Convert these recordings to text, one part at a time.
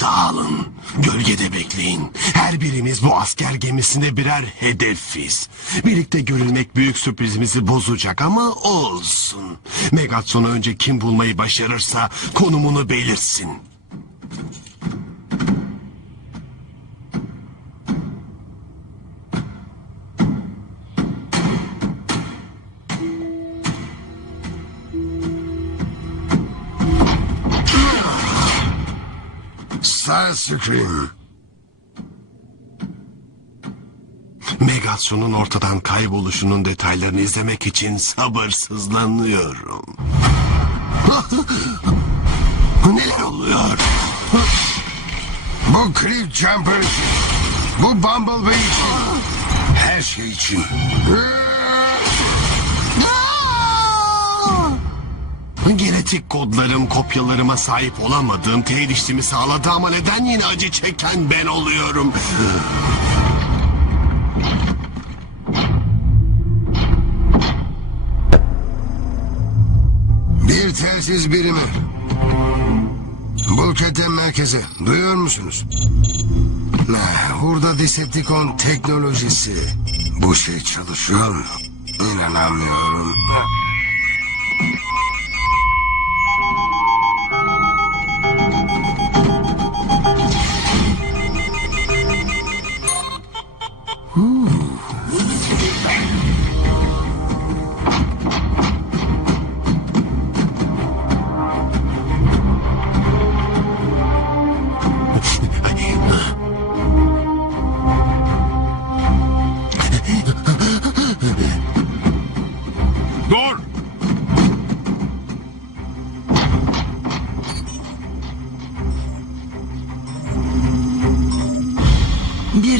Dağılın, gölgede bekleyin. Her birimiz bu asker gemisinde birer hedefiz. Birlikte görülmek büyük sürprizimizi bozacak ama olsun. Megatron'u önce kim bulmayı başarırsa konumunu belirsin. Starscream. Megatron'un ortadan kayboluşunun detaylarını izlemek için sabırsızlanıyorum. Neler oluyor? Bu Creep Jumper için. Bu Bumblebee için. Her şey için. Genetik kodlarım kopyalarıma sahip olamadığım teyit işlemi sağladı ama neden yine acı çeken ben oluyorum? Bir telsiz birimi. Bulketen merkezi. Duyuyor musunuz? Burada Decepticon teknolojisi. Bu şey çalışıyor mu? İnanamıyorum. Ooh.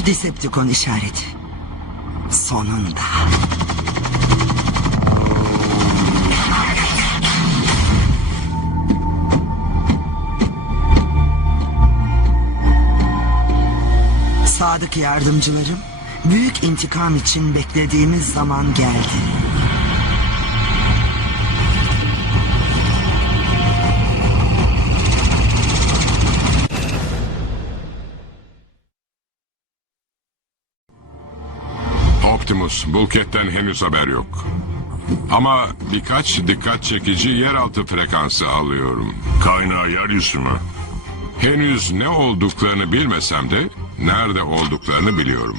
Bir Decepticon işareti. Sonunda. Sadık yardımcılarım, büyük intikam için beklediğimiz zaman geldi. Optimus, Bulket'ten henüz haber yok. Ama birkaç dikkat çekici yeraltı frekansı alıyorum. Kaynağı yeryüzü mü? Henüz ne olduklarını bilmesem de nerede olduklarını biliyorum.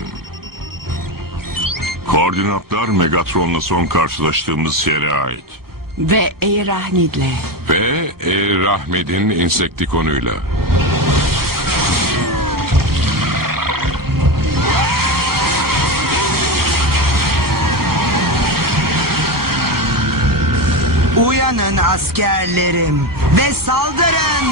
Koordinatlar Megatron'la son karşılaştığımız yere ait. Ve Eirahnid'le. Ve e, Rahmet'in insektikonuyla. Askerlerim ve saldırın!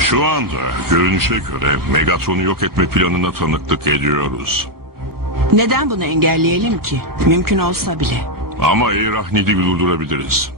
Şu anda görünüşe göre Megatron'u yok etme planına tanıklık ediyoruz. Neden bunu engelleyelim ki? Mümkün olsa bile. Ama Eirahnid'i durdurabiliriz.